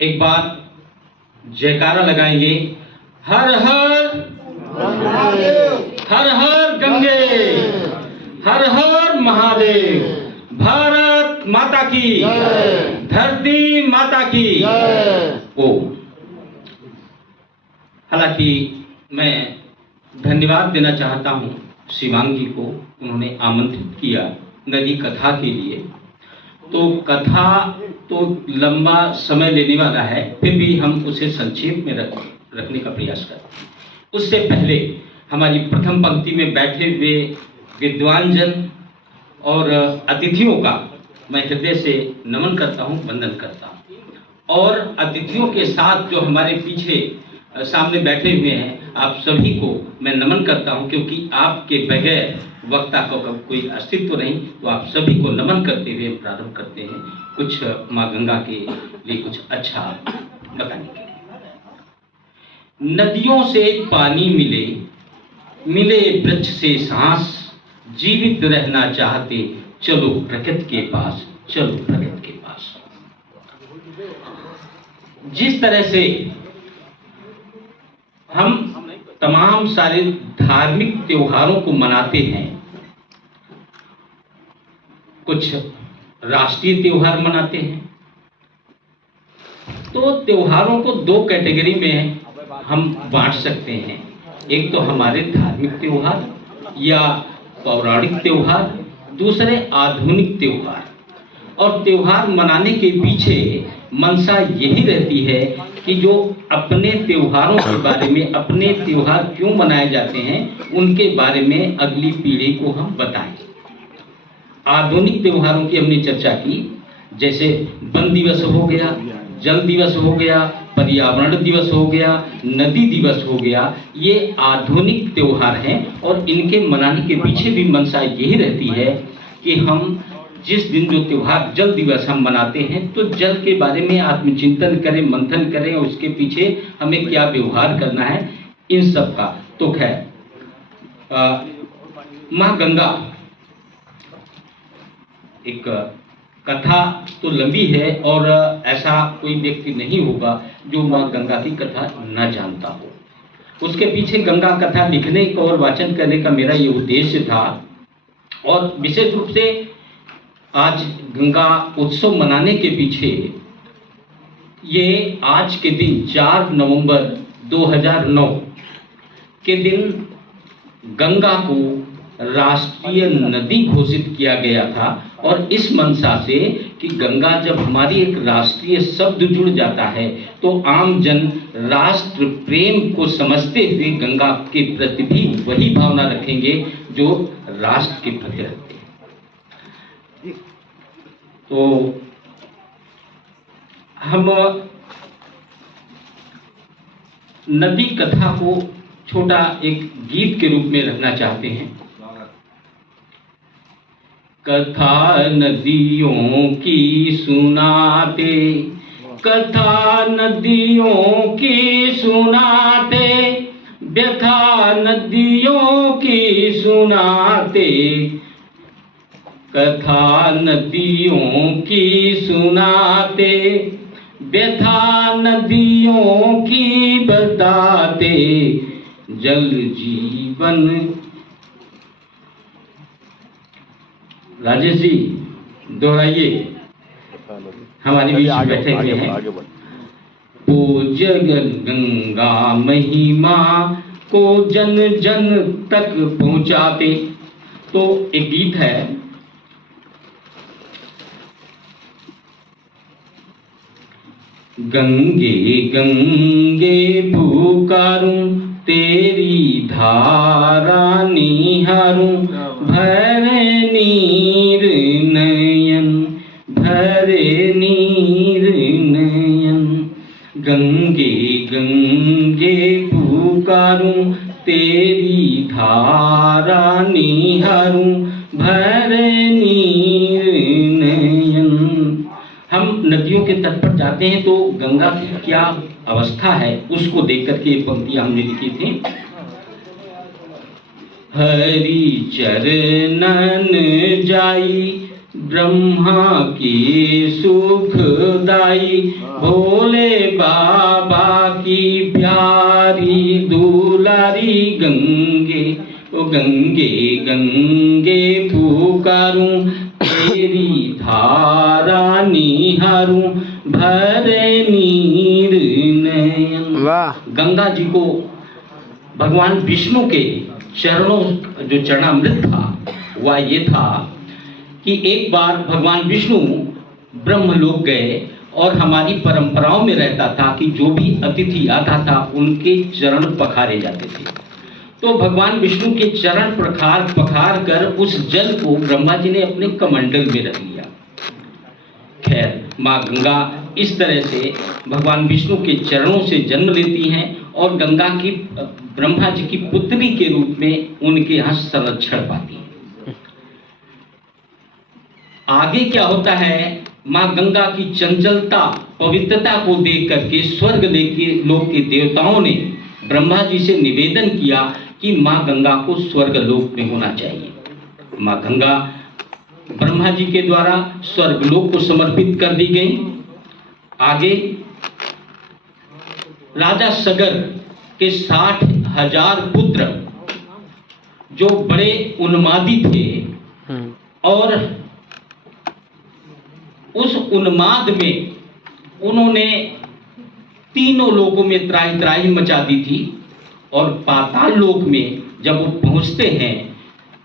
एक बार जयकारा लगाएंगे। हर हर हर हर गंगे, हर हर महादेव, भारत माता की, धरती माता की। ओ हालांकि मैं धन्यवाद देना चाहता हूं शिवांग जी को, उन्होंने आमंत्रित किया नदी कथा के लिए। तो कथा तो लंबा समय लेने वाला है, फिर भी हम उसे संक्षेप में रखने का प्रयास करते हैं। उससे पहले हमारी प्रथम पंक्ति में बैठे हुए विद्वान जन और अतिथियों का मैं हृदय से नमन करता हूं, वंदन करता हूं। और अतिथियों के साथ जो हमारे पीछे सामने बैठे हुए हैं, आप सभी को मैं नमन करता हूं, क्योंकि आपके बगैर वक्ता का कोई अस्तित्व नहीं। तो आप सभी को नमन करते हुए प्रारंभ करते हैं कुछ माँ गंगा के लिए कुछ अच्छा बताने के लिए। नदियों से पानी मिले, मिले वृक्ष से सांस, जीवित रहना चाहते चलो प्रकृति के पास, चलो प्रकृति के पास। जिस तरह से हम तमाम सारे धार्मिक त्योहारों को मनाते हैं, कुछ राष्ट्रीय त्योहार मनाते हैं, तो त्योहारों को दो कैटेगरी में हम बांट सकते हैं। एक तो हमारे धार्मिक त्योहार या पौराणिक त्योहार, दूसरे आधुनिक त्योहार। और त्योहार मनाने के पीछे मंशा यही रहती है कि जो अपने त्योहारों के बारे में, अपने त्योहार क्यों मनाए जाते हैं, उनके बारे में अगली पीढ़ी को हम बताएं। आधुनिक त्योहारों की हमने चर्चा की, जैसे वन दिवस हो गया, जल दिवस हो गया, पर्यावरण दिवस हो गया, नदी दिवस हो गया। ये आधुनिक त्योहार हैं और इनके मनाने के पीछे भी मंशा यही रहती है कि हम जिस दिन जो त्योहार जल दिवस हम मनाते हैं, तो जल के बारे में आत्मचिंतन करें, मंथन करें, और उसके पीछे हमें क्या व्यवहार करना है, इन सब का। तो खैर, माँ गंगा, एक कथा तो लंबी है और ऐसा कोई व्यक्ति नहीं होगा जो माँ गंगा की कथा न जानता हो। उसके पीछे गंगा कथा लिखने का और वाचन करने का मेरा ये उद्देश्य था। और विशेष रूप से आज गंगा उत्सव मनाने के पीछे ये आज के दिन 4 नवंबर 2009 के दिन गंगा को राष्ट्रीय नदी घोषित किया गया था। और इस मंशा से कि गंगा जब हमारी एक राष्ट्रीय शब्द जुड़ जाता है, तो आम जन राष्ट्र प्रेम को समझते हुए गंगा के प्रति भी वही भावना रखेंगे जो राष्ट्र के प्रति रखते हैं। तो हम नदी कथा को छोटा एक गीत के रूप में रखना चाहते हैं। कथा नदियों की सुनाते, कथा नदियों की सुनाते, व्यथा नदियों की सुनाते, कथा नदियों की सुनाते, व्यथा नदियों की बताते, जल जीवन। राजेश जी दोहराइए, हमारे बीच बैठे हुए हैं। पूज्य गंगा महिमा को जन जन तक पहुंचाते। तो एक गीत है, गंगे गंगे पुकारूं, तेरी धारा निहारूं, भरे नीर नयन, भरे नीर नयन। गंगे गंगे पुकारूं, तेरी धारा निहारूं, भरे नीर नयन। हम नदियों के तट पर जाते हैं तो गंगा की क्या अवस्था है, उसको देख करके ये पंक्तियां हमने लिखी थी। हरि चरणन जाई, ब्रह्मा की सुखदाई, भोले बाबा की प्यारी दुलारी गंगे, ओ गंगे गंगे पुकारूं, तेरी धारा निहारूं, भरे नीर नयन। वाह। गंगा जी को भगवान विष्णु के चरणों, जो चरणामृत था वह ये था कि एक बार भगवान विष्णु ब्रह्मलोक गए और हमारी परंपराओं में रहता था कि जो भी अतिथि आता था उनके चरण पखारे जाते थे। तो भगवान विष्णु के चरण पखार कर उस जल को ब्रह्मा जी ने अपने कमंडल में रख लिया। खैर, माँ गंगा इस तरह से भगवान विष्णु के चरणों से जन्म लेती हैं और गंगा की ब्रह्मा जी की पुत्री के रूप में उनके यहाँ संरक्षण पाती है। आगे क्या होता है, माँ गंगा की चंचलता, पवित्रता को देख करके स्वर्ग लोक के देवताओं ने ब्रह्मा जी से निवेदन किया कि माँ गंगा को स्वर्ग लोक में होना चाहिए। माँ गंगा ब्रह्मा जी के द्वारा स्वर्ग लोक को समर्पित कर दी गई। आगे राजा सगर के 60,000 पुत्र जो बड़े उन्मादी थे और उस उन्माद में उन्होंने तीनों लोकों में त्राही त्राही मचा दी थी और पाताल लोक में जब वो पहुंचते हैं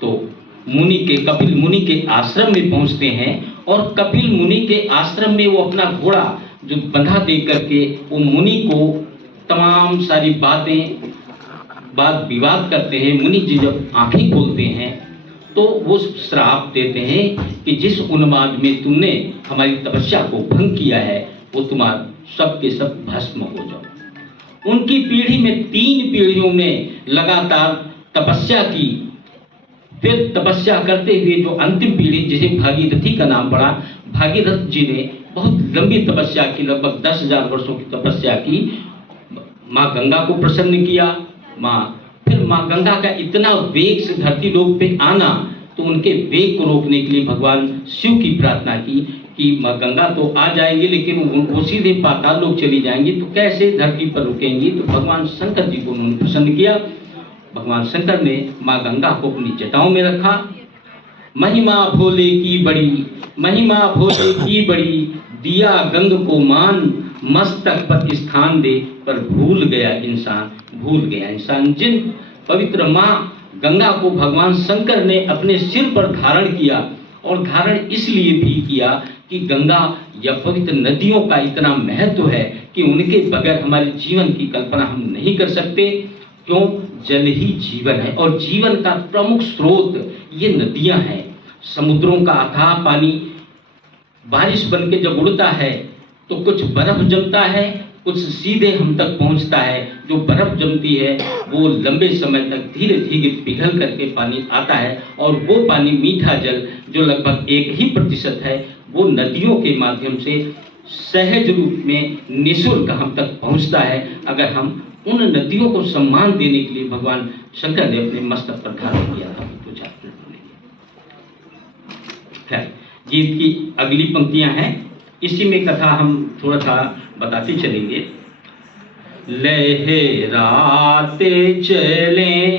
तो कपिल मुनि के आश्रम में पहुंचते हैं और कपिल मुनि के आश्रम में वो अपना घोड़ा जो बंधा दे करके वो मुनि को तमाम सारी बात विवाद करते हैं। मुनि जी जब आंखें खोलते हैं तो वो श्राप देते हैं कि जिस उन्माद में तुमने हमारी तपस्या को भंग किया है वो तुम्हारा सब के सब भस्म हो जाओ। उनकी पीढ़ी में 3 पीढ़ियों ने लगातार तपस्या की। फिर तपस्या करते हुए जो अंतिम पीढ़ी जिसे भागीरथी का नाम पड़ा, भागीरथ जी ने बहुत लंबी तपस्या की, लगभग 10,000 वर्षों की तपस्या की। माँ गंगा को प्रसन्न किया। फिर माँ गंगा का इतना वेग से धरती लोक पे आना तो उनके वेग को रोकने के लिए भगवान शिव की प्रार्थना की कि माँ गंगा तो आ जाएंगे लेकिन वो सीधे पाताल लोक चली जाएंगी तो कैसे धरती पर रुकेंगी। तो भगवान शंकर जी को उन्होंने प्रसन्न किया। भगवान शंकर ने माँ गंगा को अपनी जटाओं में रखा। महिमा भोले की बड़ी, महिमा भोले की बड़ी, दिया गंग को मान, मस्तक पर स्थान दे, पर भूल गया इंसान। जिन पवित्र माँ गंगा को भगवान शंकर ने अपने सिर पर धारण किया और धारण इसलिए भी किया कि गंगा या पवित्र नदियों का इतना महत्व है कि उनके बगैर हमारे जीवन की कल्पना हम नहीं कर सकते। क्यों? जल ही जीवन है और जीवन का प्रमुख स्रोत ये नदियां हैं। समुद्रों का अथाह पानी बारिश बन के जब उड़ता है तो कुछ बर्फ जमता है, कुछ सीधे हम तक पहुंचता है। जो बर्फ जमती है वो लंबे समय तक धीरे धीरे पिघल करके पानी आता है और वो पानी मीठा जल जो लगभग 1% है वो नदियों के माध्यम से सहज रूप में निःशुल्क हम तक पहुंचता है। अगर हम उन नदियों को सम्मान देने के लिए भगवान शंकर ने अपने मस्तक पर धारण किया था। खैर, गीत की अगली पंक्तियां हैं, इसी में कथा हम थोड़ा सा बताते चलेंगे। लहराते चले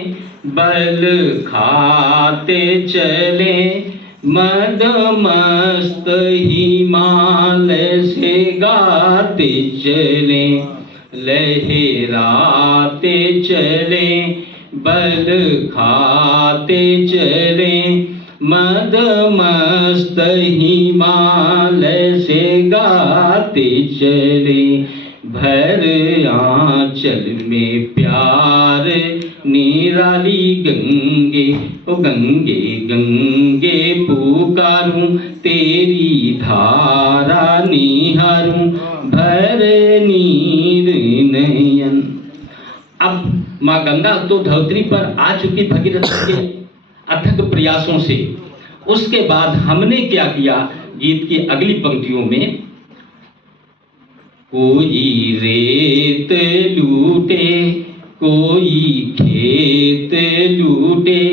बल खाते चले, मद मस्त हिमालय से गाते चले। लहराते चले बल खाते चले, मद मस्त हिमालय से गाते चले। भर आंचल में प्यार निराली गंगे, ओ गंगे गंगे पुकारूं, तेरी धारा निहारूं, भर नीर नयन। अब माँ गंगा तो धरती पर आ चुकी भगीरथ के अथक प्रयासों से। उसके बाद हमने क्या किया, गीत की अगली पंक्तियों में, कोई रेत लूटे, कोई खेत लूटे,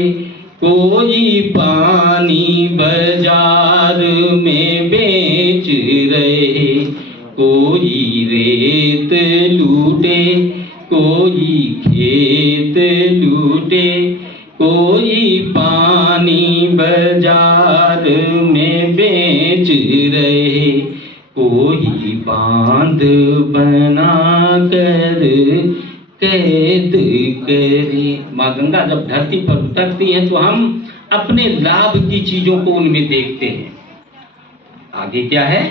कोई पानी बाजार में बेच रहे, कोई रेत लूटे, कोई खेत लूटे, कोई पानी बाजार में बेच रहे, कोई बांध बना कर कैद करे। माँ गंगा जब धरती पर उतरती हैं तो हम अपने लाभ की चीजों को उनमें देखते हैं। आगे क्या है?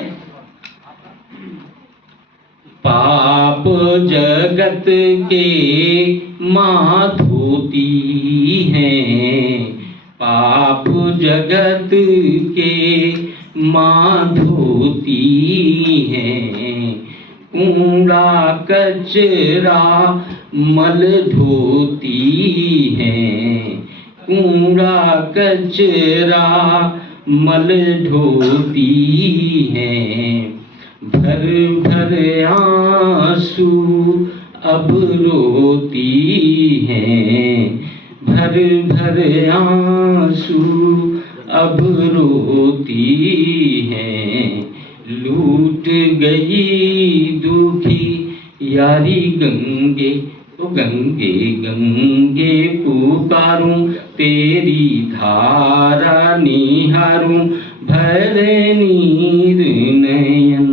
पाप जगत के माँ धोती हैं, पाप जगत के माँ धोती हैं, कूड़ा कचरा मल धोती हैं, कूड़ा कचरा मल धोती हैं, भर भर आंसू अब रोती हैं, भर भर आंसू अब रोती हैं, लूट गई दुखी यारी गंगे, तो गंगे गंगे पुकारूं, तेरी धारा निहारूं, भरे नीर नयन,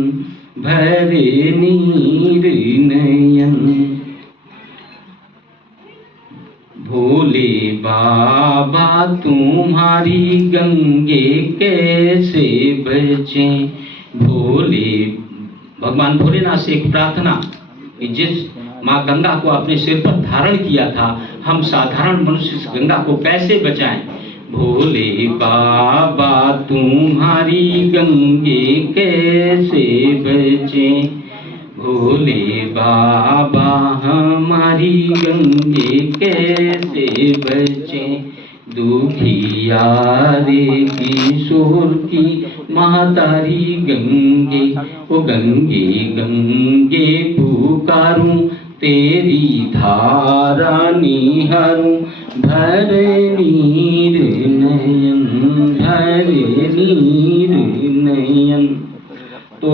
भरे नीर नयन। भोले बाबा तुम्हारी गंगे कैसे बचें, भोले भगवान भोलेनाथ से एक प्रार्थना कि जिस माँ गंगा को अपने सिर पर धारण किया था, हम साधारण मनुष्य इस गंगा को कैसे बचाएं। भोले बाबा तुम्हारी गंगे कैसे बचें, भोले बाबा हमारी गंगे कैसे बचें, दुखिया रे किशोर की महतारी गंगे, ओ गंगे गंगे पुकारूं, तेरी धारा निहारूं, भरे नीर नयन, भरे नीर नयन। तो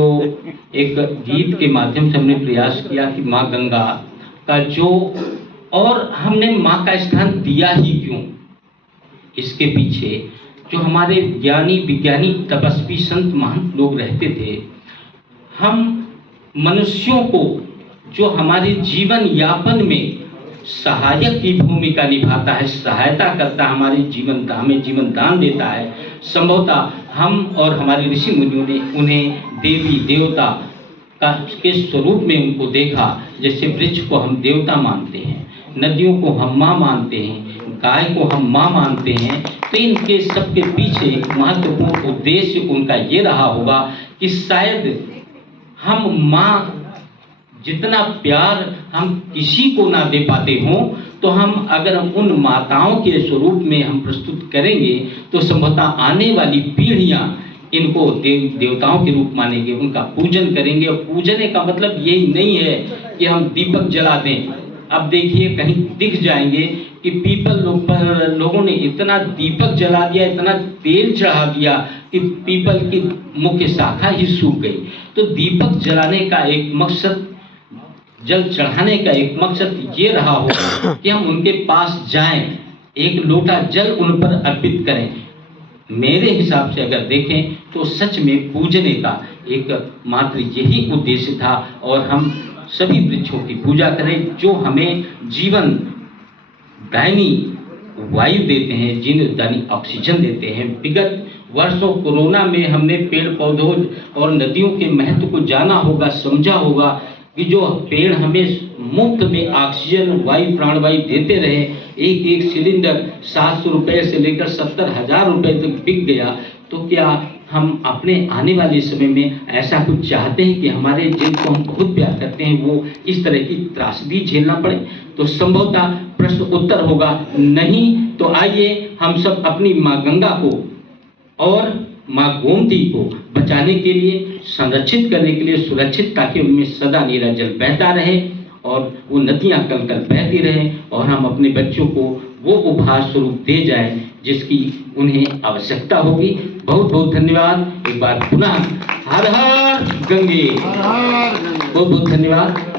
एक गीत के माध्यम से हमने प्रयास किया कि माँ गंगा का जो, और हमने माँ का स्थान दिया ही क्यों, इसके पीछे जो हमारे ज्ञानी विज्ञानी तपस्वी संत महंत लोग रहते थे, हम मनुष्यों को जो हमारे जीवन यापन में सहायक की भूमिका निभाता है, सहायता करता है, हमारे जीवन का हमें जीवन दान देता है, संभवतः हम और हमारे ऋषि मुनियों ने उन्हें देवी देवता के स्वरूप में उनको देखा। जैसे वृक्ष को हम देवता मानते हैं, नदियों को हम माँ मानते हैं, गाय को हम माँ मानते हैं, तो इनके सबके पीछे महत्वपूर्ण उद्देश्य उनका ये रहा होगा कि शायद हम माँ जितना प्यार हम किसी को ना दे पाते हों, तो हम अगर उन माताओं के स्वरूप में हम प्रस्तुत करेंगे तो संभवतः आने वाली पीढ़ियां इनको देवताओं के रूप मानेंगे, उनका पूजन करेंगे। और पूजने का मतलब यही नहीं है कि हम दीपक जला दें। अब देखिए कहीं दिख जाएंगे कि पीपल लोगों ने इतना दीपक जला दिया, इतना तेल चढ़ा दिया कि पीपल की मुख्य शाखा ही सूख गई। तो दीपक जलाने का एक मकसद, जल चढ़ाने का एक मकसद ये रहा हो कि हम उनके पास जाएं, एक लोटा जल उन पर अर्पित करें। मेरे हिसाब से अगर देखें तो सच में पूजने का एक मात्र यही उद्देश्य था। और हम सभी वृक्षों की पूजा करें जो हमें जीवन दायनी वायु देते हैं, जीवन दायनी ऑक्सीजन देते हैं। विगत वर्षों कोरोना में हमने पेड़ पौधों और नदियों के महत्व को जाना होगा, समझा होगा कि जो पेड़ हमें मुफ्त में ऑक्सीजन वायु प्राणवायु देते रहे, एक एक सिलेंडर 700 रुपये से लेकर 70,000 रुपये तक बिक गया, तो क्या हम अपने आने वाले समय में ऐसा कुछ चाहते हैं कि हमारे जिनको हम बहुत प्यार करते हैं वो इस तरह की त्रासदी झेलना पड़े? तो संभवतः प्रश्न उत्तर होगा नहीं। तो आइए हम सब अपनी माँ गंगा को और माँ गोमती को बचाने के लिए, संरक्षित करने के लिए, सुरक्षित, ताकि उनमें सदा नीरा जल बहता रहे और वो नदियां कल कल बहती रहें और हम अपने बच्चों को वो उपहार स्वरूप दे जाए जिसकी उन्हें आवश्यकता होगी। बहुत बहुत धन्यवाद। एक बार पुनः हर हर गंगे। बहुत बहुत धन्यवाद।